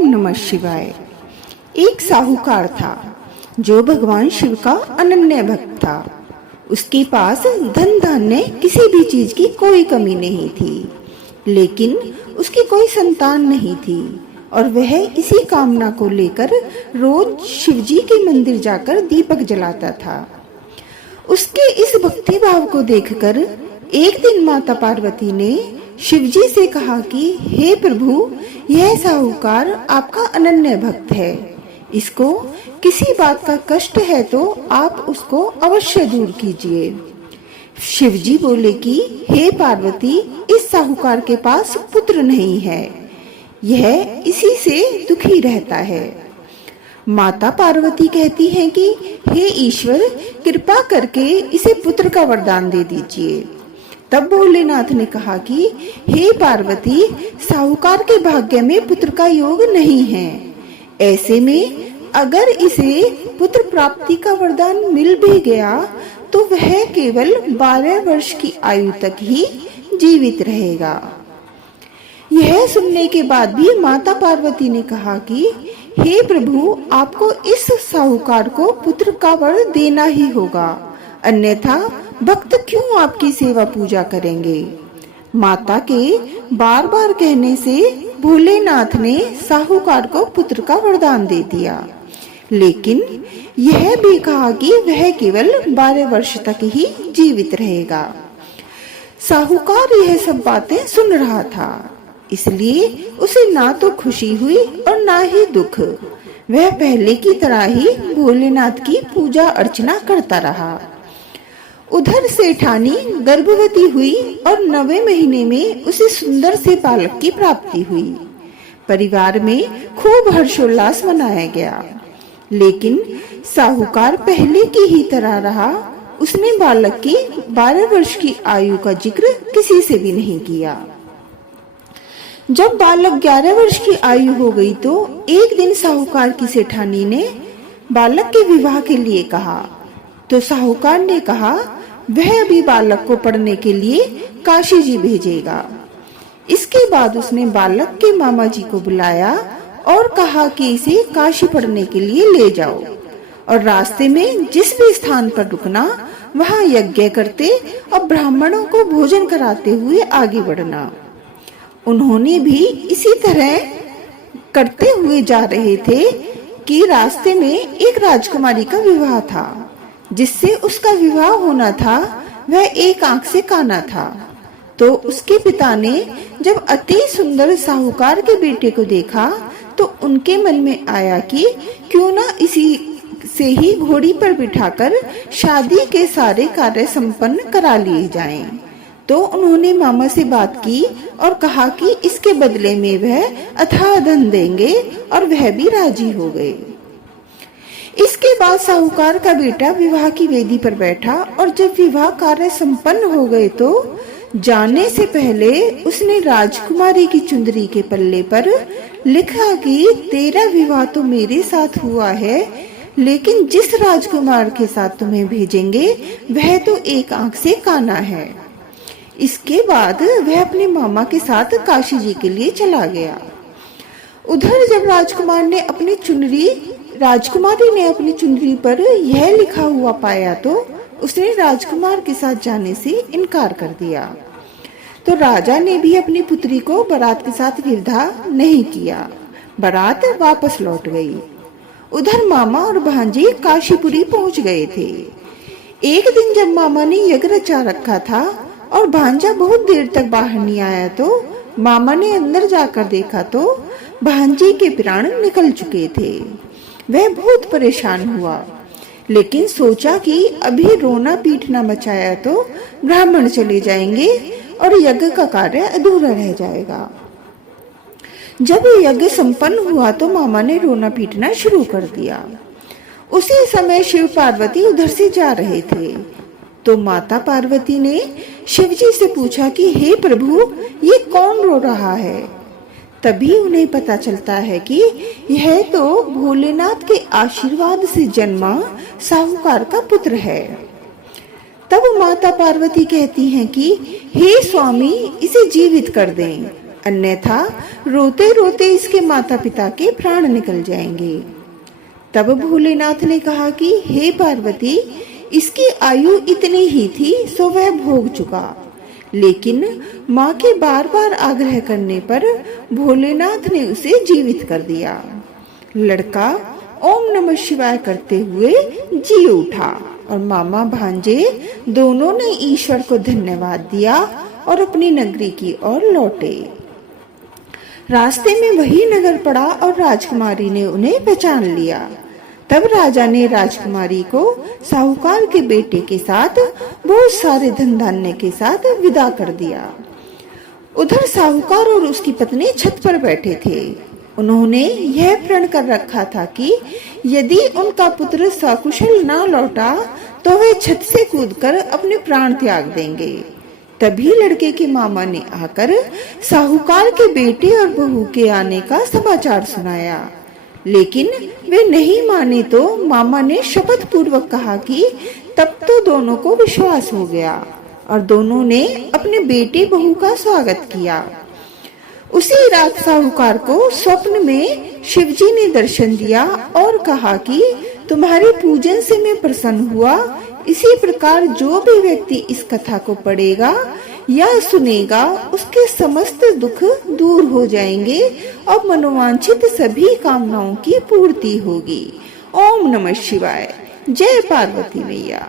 ओम नमः शिवाय। एक साहूकार था जो भगवान शिव का अनन्य भक्त था। उसके पास धन धान्य किसी भी चीज की कोई कमी नहीं थी, लेकिन उसकी कोई संतान नहीं थी और वह इसी कामना को लेकर रोज शिवजी के मंदिर जाकर दीपक जलाता था। उसके इस भक्ति भाव को देखकर एक दिन माता पार्वती ने शिवजी से कहा कि हे प्रभु, यह साहूकार आपका अनन्य भक्त है, इसको किसी बात का कष्ट है तो आप उसको अवश्य दूर कीजिए। शिवजी बोले कि हे पार्वती, इस साहूकार के पास पुत्र नहीं है, यह इसी से दुखी रहता है। माता पार्वती कहती हैं कि हे ईश्वर, कृपा करके इसे पुत्र का वरदान दे दीजिए। तब भोलेनाथ ने कहा कि हे पार्वती, साहूकार के भाग्य में पुत्र का योग नहीं है। ऐसे में अगर इसे पुत्र प्राप्ति का वरदान मिल भी गया तो वह केवल 12 वर्ष की आयु तक ही जीवित रहेगा। यह सुनने के बाद भी माता पार्वती ने कहा कि हे प्रभु, आपको इस साहूकार को पुत्र का वर देना ही होगा, अन्यथा भक्त क्यों आपकी सेवा पूजा करेंगे। माता के बार बार कहने से भोलेनाथ ने साहूकार को पुत्र का वरदान दे दिया, लेकिन यह भी कहा कि वह केवल 12 वर्ष तक ही जीवित रहेगा। साहूकार यह सब बातें सुन रहा था, इसलिए उसे ना तो खुशी हुई और ना ही दुख। वह पहले की तरह ही भोलेनाथ की पूजा अर्चना करता रहा। उधर सेठानी गर्भवती हुई और 9वें महीने में उसे सुंदर से बालक की प्राप्ति हुई। परिवार में खूब हर्षोल्लास मनाया गया, लेकिन साहूकार पहले की ही तरह रहा। उसने बालक की 12 वर्ष की आयु का जिक्र किसी से भी नहीं किया। जब बालक 11 वर्ष की आयु हो गई तो एक दिन साहूकार की सेठानी ने बालक के विवाह के लिए कहा, तो साहूकार ने कहा वह अभी बालक को पढ़ने के लिए काशी जी भेजेगा। इसके बाद उसने बालक के मामा जी को बुलाया और कहा कि इसे काशी पढ़ने के लिए ले जाओ और रास्ते में जिस भी स्थान पर रुकना वहां यज्ञ करते और ब्राह्मणों को भोजन कराते हुए आगे बढ़ना। उन्होंने भी इसी तरह करते हुए जा रहे थे कि रास्ते में एक राजकुमारी का विवाह था। जिससे उसका विवाह होना था वह एक आंख से काना था। तो उसके पिता ने जब अति सुंदर साहूकार के बेटे को देखा तो उनके मन में आया कि क्यों ना इसी से ही घोड़ी पर बिठाकर शादी के सारे कार्य संपन्न करा लिए जाएं। तो उन्होंने मामा से बात की और कहा कि इसके बदले में वह अथाह धन देंगे और वह भी राजी हो गए। इसके बाद साहूकार का बेटा विवाह की वेदी पर बैठा और जब विवाह कार्य संपन्न हो गए तो जाने से पहले उसने राजकुमारी की चुंदरी के पल्ले पर लिखा कि तेरा विवाह तो मेरे साथ हुआ है, लेकिन जिस राजकुमार के साथ तुम्हें भेजेंगे वह तो एक आंख से काना है। इसके बाद वह अपने मामा के साथ काशी जी के लिए चला गया। उधर जब राजकुमारी ने अपनी चुनरी पर यह लिखा हुआ पाया तो उसने राजकुमार के साथ जाने से इनकार कर दिया। तो राजा ने भी अपनी पुत्री को बारात के साथ विदा नहीं किया। बारात वापस लौट गई। उधर मामा और भांजी काशीपुरी पहुंच गए थे। एक दिन जब मामा ने यज्ञ रचा रखा था और भांजा बहुत देर तक बाहर नहीं आया तो मामा ने अंदर जाकर देखा तो भांजी के प्राण निकल चुके थे। वह बहुत परेशान हुआ, लेकिन सोचा कि अभी रोना पीटना मचाया तो ब्राह्मण चले जाएंगे और यज्ञ का कार्य अधूरा रह जाएगा। जब यज्ञ संपन्न हुआ तो मामा ने रोना पीटना शुरू कर दिया। उसी समय शिव पार्वती उधर से जा रहे थे। तो माता पार्वती ने शिवजी से पूछा कि हे प्रभु, ये कौन रो रहा है। तभी उन्हें पता चलता है कि यह तो भोलेनाथ के आशीर्वाद से जन्मा साहूकार का पुत्र है। तब माता पार्वती कहती हैं कि हे स्वामी, इसे जीवित कर दें। अन्यथा रोते रोते इसके माता पिता के प्राण निकल जाएंगे। तब भोलेनाथ ने कहा कि हे पार्वती, इसकी आयु इतनी ही थी सो वह भोग चुका। लेकिन माँ के बार बार आग्रह करने पर भोलेनाथ ने उसे जीवित कर दिया। लड़का ओम नमः शिवाय करते हुए जी उठा और मामा भांजे दोनों ने ईश्वर को धन्यवाद दिया और अपनी नगरी की ओर लौटे। रास्ते में वही नगर पड़ा और राजकुमारी ने उन्हें पहचान लिया। तब राजा ने राजकुमारी को साहूकार के बेटे के साथ बहुत सारे धन धान्य के साथ विदा कर दिया। उधर साहूकार और उसकी पत्नी छत पर बैठे थे। उन्होंने यह प्रण कर रखा था कि यदि उनका पुत्र सकुशल न लौटा तो वे छत से कूदकर अपने प्राण त्याग देंगे। तभी लड़के के मामा ने आकर साहूकार के बेटे और बहू के आने का समाचार सुनाया, लेकिन वे नहीं माने तो मामा ने शपथ पूर्वक कहा कि तब तो दोनों को विश्वास हो गया और दोनों ने अपने बेटे बहू का स्वागत किया। उसी रात साहूकार को स्वप्न में शिवजी ने दर्शन दिया और कहा कि तुम्हारे पूजन से मैं प्रसन्न हुआ। इसी प्रकार जो भी व्यक्ति इस कथा को पढ़ेगा या सुनेगा उसके समस्त दुख दूर हो जाएंगे और मनोवांछित सभी कामनाओं की पूर्ति होगी। ओम नमः शिवाय। जय पार्वती मैया।